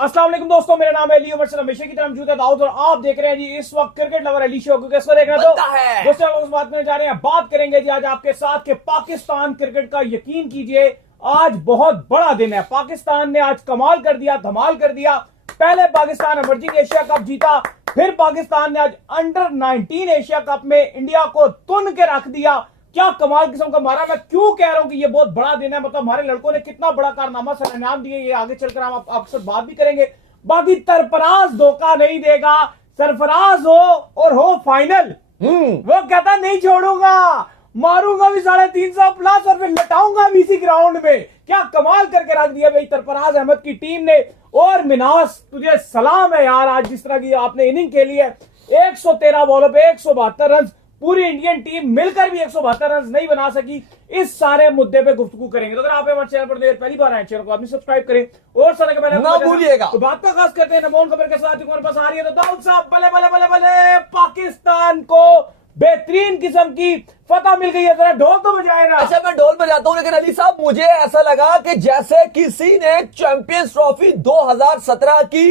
अस्सलाम वालेकुम दोस्तों, मेरा नाम है अली उमर सर, हमेशा की तरह मौजूद है दाऊद और आप देख रहे हैं जी इस वक्त क्रिकेट लवर अली शो को। कैसे देख रहे हैं दोस्तों, हम उस बात में जा रहे हैं, बात करेंगे जी आज आपके साथ के पाकिस्तान क्रिकेट का। यकीन कीजिए आज बहुत बड़ा दिन है। पाकिस्तान ने आज कमाल कर दिया, धमाल कर दिया। पहले पाकिस्तान इमर्जिंग एशिया कप जीता, फिर पाकिस्तान ने आज अंडर 19 एशिया कप में इंडिया को तुन के रख दिया। क्या कमाल किस्म का मारा। मैं क्यों कह रहा हूं कि ये बहुत बड़ा दिन है, मतलब हमारे लड़कों ने कितना बड़ा कारनामा सर अंजाम दिए, ये आगे चलकर हम आपसे बात भी करेंगे। बाकी सरफराज धोखा नहीं देगा, सरफराज हो और हो फाइनल, वो कहता नहीं छोड़ूंगा, मारूंगा भी 350 प्लस और फिर लटाऊंगा भी इसी ग्राउंड में। क्या कमाल करके रख दिया भाई सरफराज अहमद की टीम ने। और मिनास तुझे सलाम है यार, आज जिस तरह की आपने इनिंग खेली है, 113 बॉलों पे 172 रन, पूरी इंडियन टीम मिलकर भी 172 रन नहीं बना सकी। इस सारे मुद्दे पे गुफ्तगू करेंगे। तो अगर आप हमारे चैनल पर पहली बार आए, चैनल को आपने सब्सक्राइब करें और सारे के ना भूलिएगा। तो बात का खास करते हैं नमोन खबर के साथ कौन पास आ रही है। तो दाऊद साहब बल्ले बल्ले बल्ले बल्ले, पाकिस्तान को बेहतरीन किस्म की फतह मिल गई है। जरा ढोल तो बजाए ना। अच्छा मैं ढोल बजाता हूं, लेकिन अली साहब मुझे ऐसा लगा कि जैसे किसी ने चैंपियंस ट्रॉफी 2017 की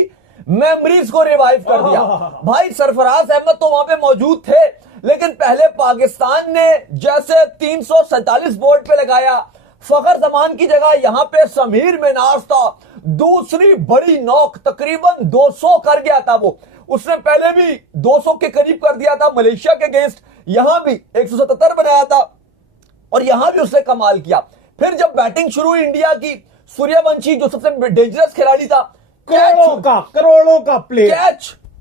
मेमोरीज को रिवाइव कर दिया। भाई सरफराज अहमद तो वहां पे मौजूद थे, लेकिन पहले पाकिस्तान ने जैसे 347 बोर्ड पे लगाया, फखर जमान की जगह यहां पे समीर मिनास था। दूसरी बड़ी नॉक तकरीबन 200 कर गया था वो, उसने पहले भी 200 के करीब कर दिया था मलेशिया के अगेंस्ट, यहां भी 177 बनाया था और यहां भी उसने कमाल किया। फिर जब बैटिंग शुरू हुई इंडिया की, सूर्यवंशी जो सबसे डेंजरस खिलाड़ी था, करोड़ों का प्लेयर,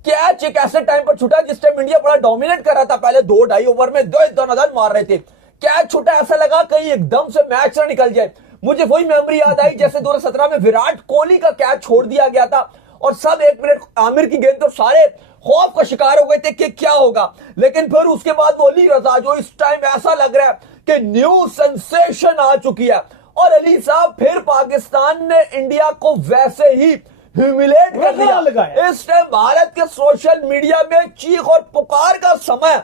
कैच एक ऐसे टाइम पर छूटा जिस टाइम इंडिया बड़ा डोमिनेट कर रहा था। पहले 2-2.5 ओवर में 2 रन मार रहे थे, कैच छूटा, ऐसा लगा कहीं एकदम से मैच ना निकल जाए। मुझे वही मेमोरी याद आई जैसे 2017 में विराट कोहली का कैच छोड़ दिया गया था और सब 1 मिनट आमिर की गेंद तो सारे खौफ का शिकार हो गए थे कि क्या होगा। लेकिन फिर उसके बाद वो अली रजा, जो इस टाइम ऐसा लग रहा है कि न्यू सेंसेशन आ चुकी है। और अली साहब फिर पाकिस्तान ने इंडिया को वैसे ही ह्यूमिलेट कर दिया। इस टाइम भारत के सोशल मीडिया में चीख और पुकार का समय।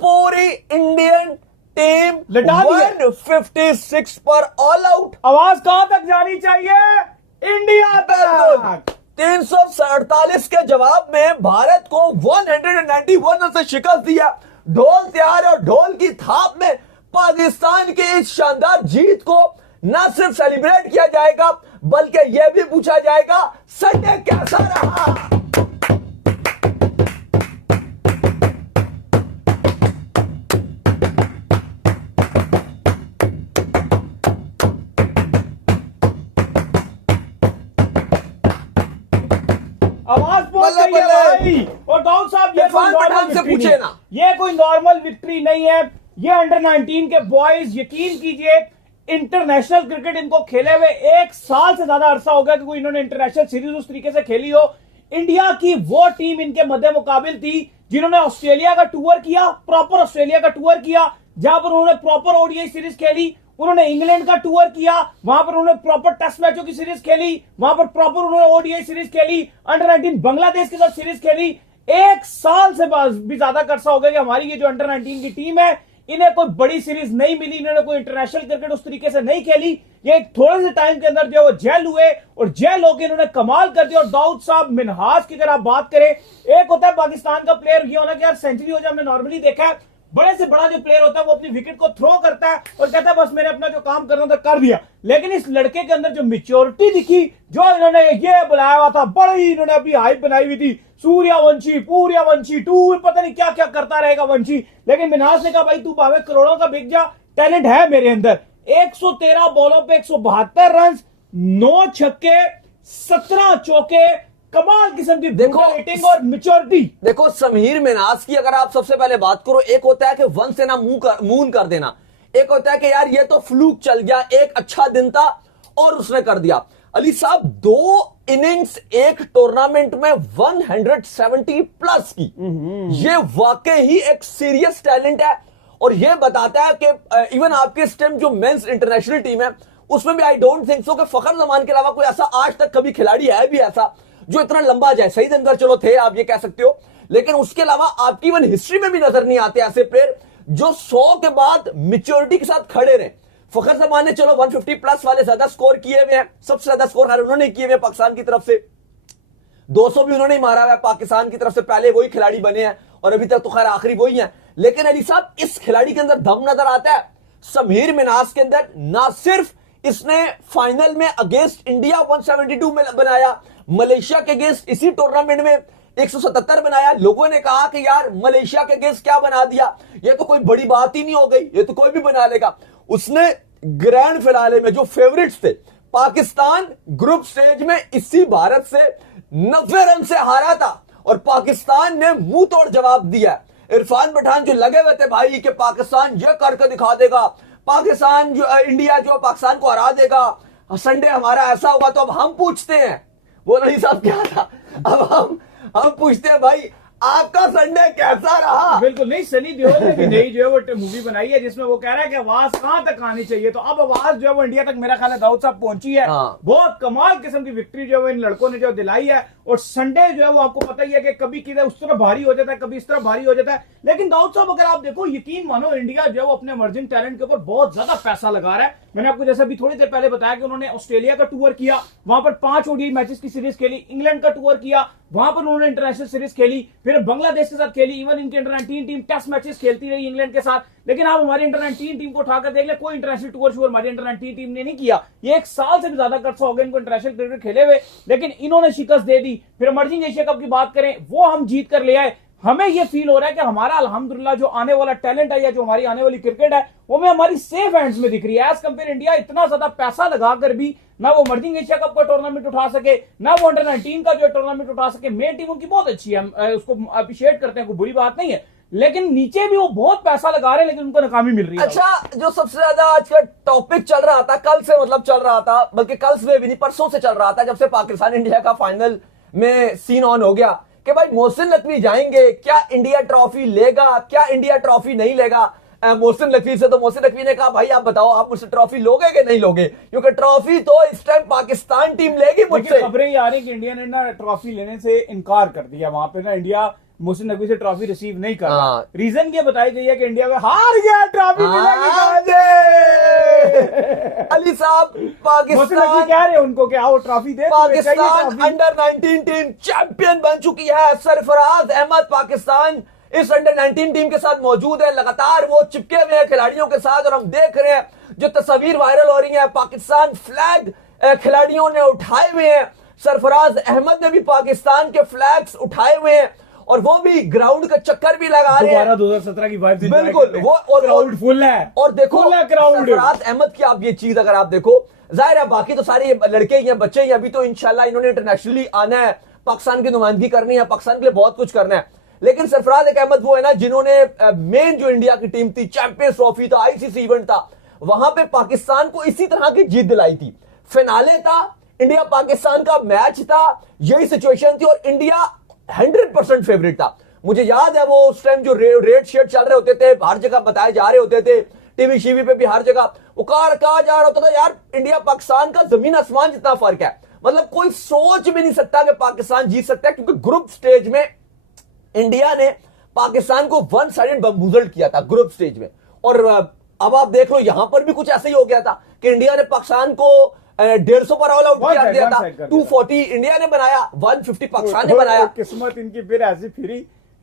पूरी इंडियन टीम 156 पर ऑल आउट। आवाज कहां तक जानी चाहिए? इंडिया तक। 348 के जवाब में भारत को 191 रन से शिकस्त दिया। ढोल तैयार और ढोल की थाप में पाकिस्तान की इस शानदार जीत को न सिर्फ सेलिब्रेट किया जाएगा, बल्कि यह भी पूछा जाएगा संडे कैसा रहा। आवाज पहुंच गई है भाई। और दाऊद साहब ये कोई नॉर्मल विक्ट्री नहीं, ये कोई नॉर्मल विक्ट्री नहीं है। ये अंडर 19 के बॉयज, यकीन कीजिए इंटरनेशनल क्रिकेट इनको खेले हुए 1 साल से ज्यादा अरसा हो गया कि कोई इन्होंने इंटरनेशनल सीरीज उस तरीके से खेली हो। इंडिया की वो टीम इनके मध्य मुकाबिल थी जिन्होंने ऑस्ट्रेलिया का टूर किया, प्रॉपर ऑस्ट्रेलिया का टूर किया, जहां पर उन्होंने प्रॉपर ओडीआई सीरीज खेली। उन्होंने इंग्लैंड का टूर किया, वहां पर उन्होंने प्रॉपर टेस्ट मैचों की सीरीज खेली, वहां पर प्रॉपर उन्होंने ओडीआई सीरीज खेली, अंडर 19 बांग्लादेश के साथ सीरीज खेली। 1 साल से भी ज्यादा अरसा हो गया कि हमारी ये जो अंडर 19 की टीम है, इन्हें कोई बड़ी सीरीज नहीं मिली, इन्होंने कोई इंटरनेशनल क्रिकेट उस तरीके से नहीं खेली। ये थोड़े से टाइम के अंदर जो वो जेल हुए और जेल होकर इन्होंने कमाल कर दिया। और दाऊद साहब मिनहास की अगर आप बात करें, एक होता है पाकिस्तान का प्लेयर ये होना कि यार सेंचुरी हो जाए, हमने नॉर्मली देखा है बड़े से बड़ा जो प्लेयर होता है वो अपनी विकेट को थ्रो करता है और कहता है बस मैंने अपना जो काम करना था कर दिया। लेकिन इस लड़के के अंदर जो मेच्योरिटी दिखी, जो इन्होंने ये बुलाया हुआ था, बड़ी इन्होंने अभी हाइप बनाई हुई थी, सूर्यवंशी पूर्यवंशी टूर, पता नहीं क्या क्या करता रहेगा वंशी। लेकिन मिनास ने कहा भाई तू भावे करोड़ों का बिक जा, टैलेंट है मेरे अंदर। 113 बॉलों पे 172 रन, 9 छक्के, 17 चौके, कमाल किस्म की देखो रेटिंग और मैच्योरिटी। देखो समीर मिनास की अगर आप सबसे पहले बात करो, एक होता है कि वन से ना मून कर देना, एक होता है कि यार ये तो फ्लूक चल गया, एक अच्छा दिन था और उसने कर दिया। अली साहब 2 इनिंग्स एक टूर्नामेंट में 170 प्लस की, ये वाकई ही एक सीरियस टैलेंट है। और ये बताता है कि इवन आपके इस टाइम जो मेंस इंटरनेशनल टीम है उसमें भी आई डोंट थिंक सो कि फखर जमान के अलावा कोई ऐसा आज तक कभी खिलाड़ी है भी ऐसा जो इतना लंबा जाए। सही दिन चलो थे आप ये कह सकते हो, लेकिन उसके अलावा आपकी इवन हिस्ट्री में भी नजर नहीं आते ऐसे प्लेयर जो 100 के बाद मेच्योरिटी के साथ खड़े रहे। फखर जमान ने चलो 150 प्लस वाले ज्यादा स्कोर किए हुए हैं, सबसे ज्यादा स्कोर उन्होंने किए हुए पाकिस्तान की तरफ से, 200 भी उन्होंने ही मारा हुआ है पाकिस्तान की तरफ से, पहले वही खिलाड़ी बने हैं और अभी तक तो खैर आखिरी वही है। लेकिन अली साहब, इस खिलाड़ी के अंदर दम नजर आता है समीर मिनास के अंदर। ना सिर्फ इसने फाइनल में अगेंस्ट इंडिया 172 में बनाया, मलेशिया के अगेंस्ट इसी टूर्नामेंट में 177 बनाया। लोगों ने कहा कि यार मलेशिया के अगेंस्ट क्या बना दिया, ये तो कोई बड़ी बात ही नहीं हो गई, ये तो कोई भी बना लेगा। उसने ग्रैंड फिनाले में जो फेवरेट्स थे पाकिस्तान, ग्रुप स्टेज में इसी भारत से 90 रन से हारा था और पाकिस्तान ने मुंह तोड़ जवाब दिया। इरफान पठान जो लगे हुए थे भाई कि पाकिस्तान ये करके दिखा देगा, पाकिस्तान जो इंडिया जो पाकिस्तान को हरा देगा, संडे हमारा ऐसा होगा। तो अब हम पूछते हैं, वो नहीं साहब क्या था, अब हम पूछते हैं भाई आपका संडे कैसा रहा। बिल्कुल नहीं, सनी देओल ने भी नई जो है वो मूवी बनाई है जिसमें वो कह रहा है कि आवाज कहां तक आनी चाहिए, तो अब आवाज जो है वो इंडिया तक मेरा ख्याल है दाऊद साहब पहुंची है। बहुत कमाल किस्म की विक्ट्री जो है इन लड़कों ने जो दिलाई है। और संडे जो है वो आपको पता ही है कि कभी किधर उस तरफ भारी हो जाता है, कभी इस तरफ भारी हो जाता है। लेकिन दाऊद साहब अगर आप देखो, यकीन मानो इंडिया जो है वो अपने इमर्जिंग टैलेंट के ऊपर बहुत ज्यादा पैसा लगा रहा है। मैंने आपको जैसे अभी थोड़ी देर पहले बताया कि उन्होंने ऑस्ट्रेलिया का टूर किया, वहां पर 5 ओडीआई मैचेस की सीरीज खेली, इंग्लैंड का टूर किया, वहां पर उन्होंने इंटरनेशनल सीरीज खेली, फिर बांग्लादेश के साथ खेली, इवन इनकी अंडर 19 टीम टेस्ट मैचेस खेलती रही इंग्लैंड के साथ। लेकिन आप हमारी अंडर 19 टीम को उठाकर देख ले, कोई इंटरनेशनल टूर शूर हमारी अंडर 19 टीम ने नहीं किया। ये 1 साल से भी ज्यादा कर्सा हो गया इनको इंटरनेशनल क्रिकेट खेले हुए, लेकिन इन्होंने शिकस्त दे दी। फिर इमर्जिंग एशिया कप की बात करें, वो हम जीत कर ले आए। हमें यह फील हो रहा है कि हमारा अल्हम्दुलिल्लाह जो आने वाला टैलेंट है या जो हमारी आने वाली क्रिकेट है वो हमें हमारी सेफ हैंड्स में दिख रही है। एज कंपेयर इंडिया इतना ज्यादा पैसा लगाकर भी ना वो इमर्जिंग एशिया कप का टूर्नामेंट उठा सके, ना वो अंडर 19 का जो टूर्नामेंट उठा सके। मेन टीम उनकी बहुत अच्छी है, उसको अप्रिशिएट करते हैं, कोई बुरी बात नहीं है, लेकिन नीचे भी वो बहुत पैसा लगा रहे हैं, लेकिन उनको नाकामी मिल रही है। अच्छा, जो सबसे ज्यादा आज का टॉपिक चल रहा था, कल से मतलब चल रहा था, बल्कि कल से भी नहीं परसों से चल रहा था, जब से पाकिस्तान इंडिया का फाइनल में सीन ऑन हो गया कि भाई मोहसिन नकवी जाएंगे, क्या इंडिया ट्रॉफी लेगा, क्या इंडिया ट्रॉफी नहीं लेगा। मोहसिन नकवी से तो मोहसिन नकवी ने कहा भाई आप बताओ आप मुझसे ट्रॉफी लोगे कि नहीं लोगे, क्योंकि ट्रॉफी तो इस टाइम पाकिस्तान टीम लेगी मुझसे। खबरें ये आ रही कि इंडिया ने ना ट्रॉफी लेने से इनकार कर दिया, वहां पे ना इंडिया मोहसिन नकवी से ट्रॉफी रिसीव नहीं कर रहा। रीजन ये बताई गई है कि इंडिया में हार गया, ट्रॉफी मिलेगी। अली साहब, पाकिस्तान कह रहे उनको कि आओ ट्रॉफी दे, पाकिस्तान अंडर 19 टीम चैंपियन बन चुकी है। सरफराज अहमद पाकिस्तान इस अंडर 19 टीम के साथ मौजूद है, लगातार वो चिपके हुए हैं खिलाड़ियों के साथ, और हम देख रहे हैं जो तस्वीर वायरल हो रही है, पाकिस्तान फ्लैग खिलाड़ियों ने उठाए हुए हैं। सरफराज अहमद ने भी पाकिस्तान के फ्लैग्स उठाए हुए हैं और वो भी ग्राउंड का चक्कर भी लगा रहे हैं। 2017 की वाइब्स बिल्कुल, वो क्राउड फुल है। और देखो क्राउड सरफराज अहमद की आप ये चीज अगर आप देखो, जाहिर है बाकी तो सारे लड़के ही हैं, बच्चे ही, अभी तो इंशाल्लाह इन्होंने इंटरनेशनली आना है, पाकिस्तान की नुमाइंदगी करनी है, पाकिस्तान के लिए बहुत कुछ करना है। लेकिन सरफराज अहमद वो है ना जिन्होंने मेन जो इंडिया की टीम थी, चैंपियंस ट्रॉफी था, आईसीसी इवेंट था, वहां पे पाकिस्तान को इसी तरह की जीत दिलाई थी। फिनाले था, इंडिया पाकिस्तान का मैच था, यही सिचुएशन थी और इंडिया 100% फेवरेट था। मुझे याद है वो उस टाइम जो रेड शेड चल रहे होते थे, हर जगह बताए जा रहे होते थे, टीवी शीवी पे भी हर जगह वो कहा जा रहा होता था यार इंडिया पाकिस्तान का जमीन आसमान जितना फर्क है। मतलब कोई सोच भी नहीं सकता कि पाकिस्तान जीत सकता है, क्योंकि ग्रुप स्टेज में इंडिया ने पाकिस्तान को 1 साइडेड बम्बूजल्ड किया था ग्रुप स्टेज में। और अब आप देख लो यहां पर भी कुछ ऐसा ही हो गया था कि इंडिया ने पाकिस्तान को 150 पर ऑल आउट किया था, 240 इंडिया ने बनाया, 150 पाकिस्तान ने बनाया। किस्मत इनकी फिर ऐसी फिरी,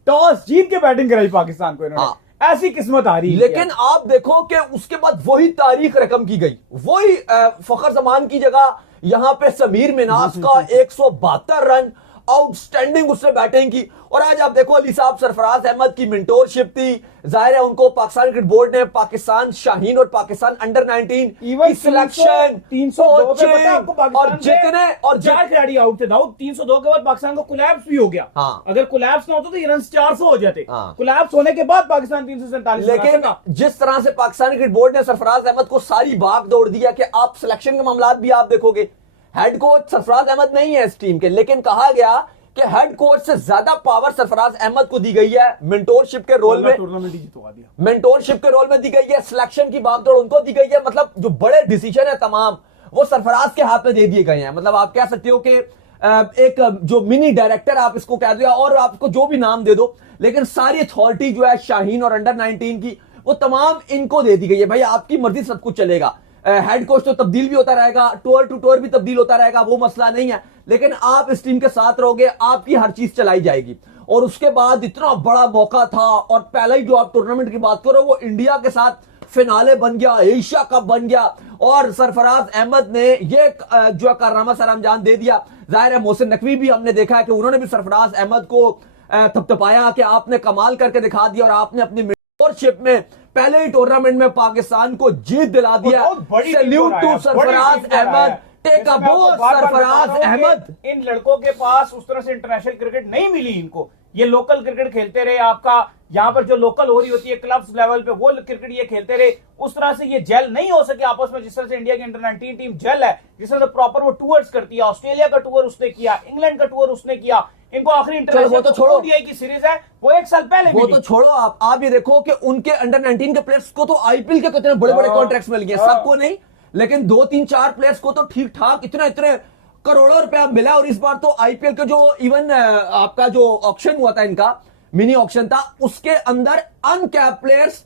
टॉस जीत के बैटिंग कराई पाकिस्तान को इन्होंने, ऐसी किस्मत आ रही है। लेकिन आप देखो कि उसके बाद वही तारीख रकम की गई, वही फखर जमान की जगह यहां पे समीर मिनास का 172 रन, आउटस्टैंडिंग उसने बैटिंग की। और आज आप देखो अली साहब, सरफराज अहमद की मेंटोरशिप थी, जाहिर है उनको पाकिस्तान क्रिकेट बोर्ड ने पाकिस्तान शाहीन और पाकिस्तान अंडर 19 की सिलेक्शन 302 और जितने और 4 खिलाड़ी आउट थे दाऊद, 302 के बाद पाकिस्तान को कोलैप्स भी हो गया। अगर कोलैप्स ना होता तो ये रन 400 हो जाते। कोलैप्स होने के बाद पाकिस्तान 347। लेकिन जिस तरह से पाकिस्तान क्रिकेट बोर्ड ने सरफराज अहमद को सारी भाग दौड़ दिया कि आप सिलेक्शन के मामला भी आप देखोगे, हेड कोच सरफराज अहमद नहीं है इस टीम के, लेकिन कहा गया कि हेड कोच से ज्यादा पावर सरफराज अहमद को दी गई है मेंटोरशिप के रोल में, टूर्नामेंट जितवा दिया, मेंटोरशिप के रोल में दी गई है, सिलेक्शन की बागडोर उनको दी गई है। मतलब जो बड़े डिसीजन है तमाम वो सरफराज के हाथ में दे दिए गए हैं। मतलब आप कह सकते हो कि एक जो मिनी डायरेक्टर आप इसको कह दो और आपको जो भी नाम दे दो, लेकिन सारी अथॉरिटी जो है शाहीन और अंडर 19 की वो तमाम इनको दे दी गई है। भाई आपकी मर्जी सब कुछ चलेगा, हेड कोच तो तब्दील भी होता रहेगा, टूर टू टूर भी तब्दील होता रहेगा, वो मसला नहीं है, लेकिन आप इस टीम के साथ रहोगे, आपकी हर चीज चलाई जाएगी। और उसके बाद इतना बड़ा मौका था, और पहले ही जो आप टूर्नामेंट की बात करो वो इंडिया के साथ फिनाले बन गया, एशिया कप बन गया, और सरफराज अहमद ने ये जो कारनामा सर अंजाम दे दिया। जाहिर है मोहसिन नकवी भी हमने देखा है कि उन्होंने भी सरफराज अहमद को थपथपाया कि आपने कमाल करके दिखा दिया, और आपने अपनी मेंटरशिप में पहले ही टूर्नामेंट में पाकिस्तान को जीत दिला दिया। Salute to Sarfaraz Ahmed, take a bow Sarfaraz Ahmed. इन लड़कों के पास उस तरह से इंटरनेशनल क्रिकेट नहीं मिली इनको, ये लोकल क्रिकेट खेलते रहे। आपका यहाँ पर जो लोकल हो रही होती है क्लब्स लेवल पे, वो क्रिकेट ये खेलते रहे। उस तरह से ये जेल नहीं हो सके आपस में, जिस तरह से इंडिया की अंडर-19 टीम जेल है, जिस तरह से प्रॉपर वो टूर्स करती है। ऑस्ट्रेलिया का टूर उसने किया, इंग्लैंड का टूर उसने किया। इनको आखिरी इंटरनेशनल तो छोड़ो, ओडीआई की सीरीज है वो 1 साल पहले वो तो छोड़ो, आप ये देखो कि उनके अंडर-19 के प्लेयर्स को तो आईपीएल के कितने बड़े बड़े कॉन्ट्रैक्ट्स मिल गए, सबको नहीं, लेकिन 2-3-4 प्लेयर्स को तो ठीक ठाक इतने करोड़ों रुपया मिला। और इस बार तो आईपीएल के जो इवन आपका जो ऑक्शन हुआ था, इनका मिनी ऑक्शन था, उसके अंदर अनकैप प्लेयर्स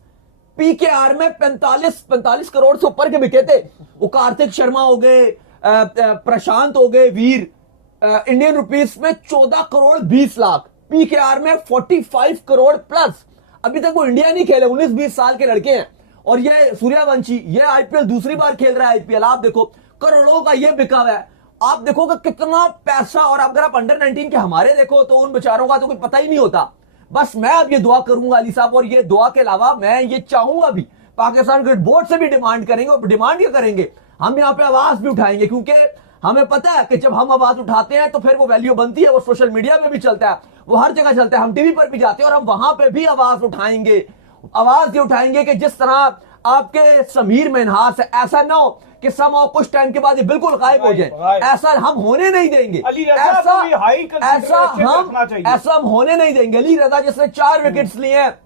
पीकेआर में 45 करोड़ से ऊपर के बिके थे। वो कार्तिक शर्मा हो गए, प्रशांत हो गए, वीर, इंडियन रुपीस में 14 करोड़ 20 लाख, पीकेआर में 45 करोड़ प्लस। अभी तक वो इंडिया नहीं खेले, 19-20 साल के लड़के हैं। और ये सूर्यवंशी, ये आईपीएल दूसरी बार खेल रहा है आईपीएल, आप देखो करोड़ों का ये बिका हुआ है। आप देखो कि कितना पैसा। और अगर आप अंडर-19 के हमारे देखो तो उन बेचारों का तो कोई पता ही नहीं होता। बस मैं अब ये दुआ करूंगा अली साहब, और ये दुआ के अलावा मैं ये चाहूंगा भी पाकिस्तान क्रिकेट बोर्ड से भी डिमांड करेंगे, और डिमांड क्या करेंगे, हम यहाँ पे आवाज भी उठाएंगे, क्योंकि हमें पता है कि जब हम आवाज उठाते हैं तो फिर वो वैल्यू बनती है, वो सोशल मीडिया में भी चलता है, वो हर जगह चलता है, हम टीवी पर भी जाते हैं, और हम वहां पे भी आवाज उठाएंगे। आवाज ये उठाएंगे कि जिस तरह आपके समीर मिन्हास है, ऐसा ना हो कि समाओ कुछ टाइम के बाद ये बिल्कुल गायब हो जाए, ऐसा हम होने नहीं देंगे। ऐसा हम होने नहीं देंगे। अली रजा जिसने 4 विकेट्स लिए हैं,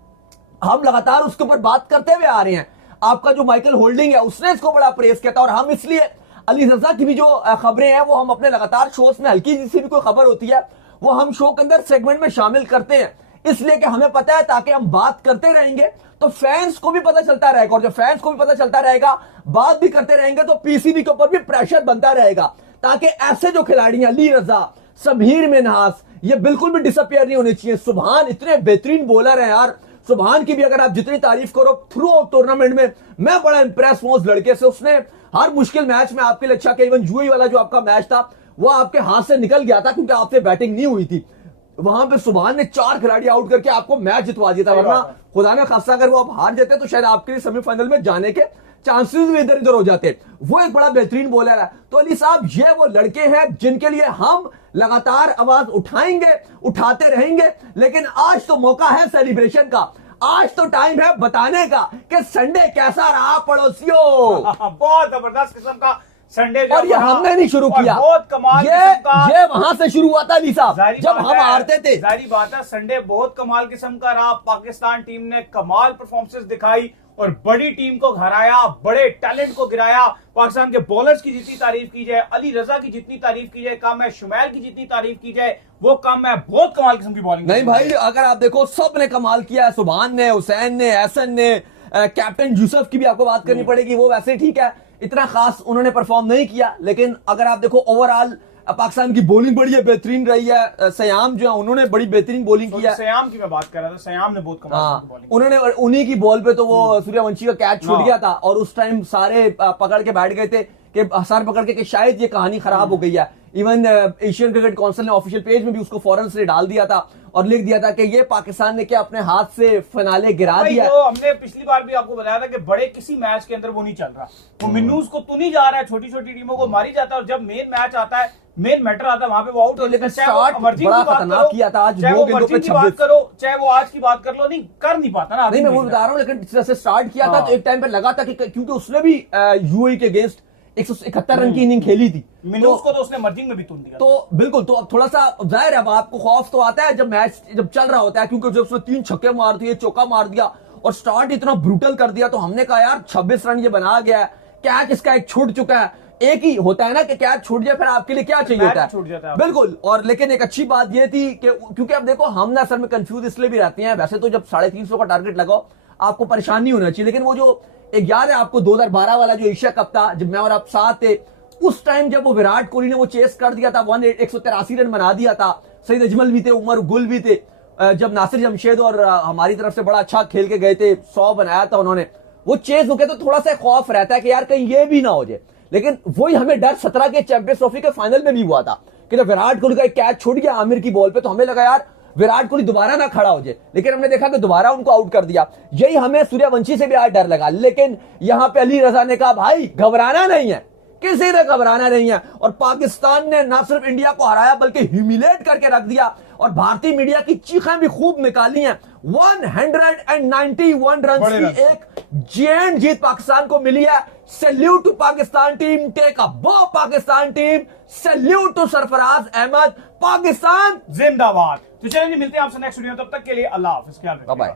हम लगातार उसके ऊपर बात करते हुए आ रहे हैं। आपका जो माइकल होल्डिंग है उसने इसको बड़ा प्रेस किया था, और हम इसलिए अली रजा की भी जो खबरें हैं वो हम अपने लगातार शोज में हल्की जिसी भी कोई खबर होती है वो हम शो के अंदर सेगमेंट में शामिल करते हैं, इसलिए कि हमें पता है ताकि हम बात करते रहेंगे तो फैंस को भी पता चलता रहेगा, और जब फैंस को भी पता चलता रहेगा, बात भी करते रहेंगे, तो पीसीबी के ऊपर भी प्रेशर बनता रहेगा, ताकि ऐसे जो खिलाड़ी हैं अली रजा, समीर मिन्हास, ये बिल्कुल भी डिसअपियर नहीं होने चाहिए। सुभान इतने बेहतरीन बॉलर हैं यार, सुभान की भी अगर आप जितनी तारीफ करो थ्रू आउट टूर्नामेंट में, मैं बड़ा इंप्रेस हूं उस लड़के से। उसने हर मुश्किल मैच में आपके लिए अच्छा किया। इवन यूएई वाला जो आपका मैच था वो आपके हाथ से निकल गया था क्योंकि आपसे बैटिंग नहीं हुई थी, वहां पे सुभान ने 4 खिलाड़ी आउट करके आपको मैच जितवा दिया था, वरना खुदा ने खासा अगर वो आप हार जाते तो शायद आपके लिए सेमीफाइनल में जाने के चांसेस भी इधर उधर हो जाते। वो एक बड़ा बेहतरीन बॉलर है। तो अली साहब ये वो लड़के हैं जिनके लिए हम लगातार आवाज उठाएंगे, उठाते रहेंगे, लेकिन आज तो मौका है सेलिब्रेशन का, आज तो टाइम है बताने का कि संडे कैसा रहा पड़ोसियों। बहुत जबरदस्त किस्म का संडे, और ये हमने नहीं शुरू किया, बहुत कमाल ये वहां से शुरू हुआ था अली साहब जब हम हारते थे। जारी बात है, संडे बहुत कमाल किस्म का रहा। पाकिस्तान टीम ने कमाल परफॉर्मेंसेस दिखाई और बड़ी टीम को हराया, बड़े टैलेंट को गिराया। पाकिस्तान के बॉलर्स की जितनी तारीफ की जाए, अली रजा की जितनी तारीफ की जाए कम है, शुमैल की जितनी तारीफ की जाए वो कम है। बहुत कमाल किस्म की बॉलिंग। नहीं भाई, अगर आप देखो सब ने कमाल किया है, सुभान ने, हुसैन ने, एहसन ने, कैप्टन यूसुफ की भी आपको बात करनी पड़ेगी, वो वैसे ठीक है, इतना खास उन्होंने परफॉर्म नहीं किया, लेकिन अगर आप देखो ओवरऑल पाकिस्तान की बॉलिंग बड़ी है, बेहतरीन रही है। सयाम जो है उन्होंने बड़ी बेहतरीन बॉलिंग किया। सयाम की मैं बात कर रहा था, सयाम ने बहुत कमाल बॉलिंग, उन्होंने उन्हीं की बॉल पे तो वो सूर्यवंशी का कैच छूट गया था, और उस टाइम सारे पकड़ के बैठ गए थे कि सर पकड़ के कि शायद ये कहानी खराब हो गई है। इवन एशियन क्रिकेट काउंसिल ने ऑफिशियल पेज में भी उसको फौरन से डाल दिया था और लिख दिया था कि ये पाकिस्तान ने क्या अपने हाथ से फिनाले गिरा दिया। तो हमने पिछली बार भी आपको बताया था कि बड़े किसी मैच के अंदर वो नहीं चल रहा, वो मिन्नूस को तू नहीं जा रहा है, छोटी छोटी टीमों को मारी जाता है, और जब मेन मैच आता है, मेन मैटर आता है, वहां पे वो आउट हो जाता है। बड़ा खतरनाक किया था आज, चाहे वो वर्जिन की बात करो, चाहे वो आज की बात कर लो, नहीं कर नहीं पाता ना। नहीं मैं वो बता रहा हूँ, लेकिन जैसे स्टार्ट किया था तो एक टाइम पे लगा था कि क्योंकि उसने भी यूएई के अगेंस्ट 171 रन की इनिंग खेली थी, मिन्नूस को तो उसने मर्जिंग में भी तुम दिया। तो बिल्कुल, तो अब थोड़ा सा जाहिर है, अब आपको खौफ तो आता है जब मैच जब चल रहा होता है, क्योंकि जब उसने 3 छक्के मार दिए, चौका मार दिया और स्टार्ट इतना ब्रूटल कर दिया, तो हमने कहा यार 26 रन ये बना गया है, कैच इसका एक छूट चुका है। एक ही होता है ना कि कैच छूट जाए, फिर आपके लिए क्या चाहिए होता है, बिल्कुल। और लेकिन एक अच्छी बात यह थी कि क्योंकि अब देखो हम ना असल में कंफ्यूज इसलिए भी रहते हैं, वैसे तो जब 350 का टारगेट लगाओ आपको परेशान नहीं होना चाहिए, लेकिन वो जो एक याद है आपको 2012 वाला जो एशिया कप था, जब मैं और आप साथ थे, उस टाइम जब वो विराट कोहली ने वो चेस कर दिया था, 183 रन बना दिया था, सईद अजमल भी थे, उमर गुल भी थे, जब नासिर जमशेद और हमारी तरफ से बड़ा अच्छा खेल के गए थे, 100 बनाया था उन्होंने, वो चेस रुके तो थोड़ा सा खौफ रहता है कि यार कहीं ये भी ना हो जाए। लेकिन वही हमें डर 17 के चैंपियंस ट्रॉफी के फाइनल में भी हुआ था कि जब विराट कोहली का एक कैच छूट गया आमिर की बॉल पे, तो हमें लगा यार विराट कोहली दोबारा ना खड़ा हो जाए, लेकिन हमने देखा कि दोबारा उनको आउट कर दिया। यही हमें सूर्यवंशी से भी आज डर लगा, लेकिन यहां पे अली रजा ने कहा भाई घबराना नहीं है, किसी ने घबराना नहीं है। और पाकिस्तान ने ना सिर्फ इंडिया को हराया बल्कि ह्यूमिलेट करके रख दिया, और भारतीय मीडिया की चीखें भी खूब निकाली हैं। 191 रन की एक जेएंड जीत पाकिस्तान को मिली है। Salute to Pakistan team, take a bow Pakistan team, salute to Sarfaraz Ahmed, Pakistan जिंदाबाद। तो चलिए मिलते हैं आपसे नेक्स्ट वीडियो, तब तक के लिए अल्लाह हाफिज, ख्याल रखिएगा। बाय।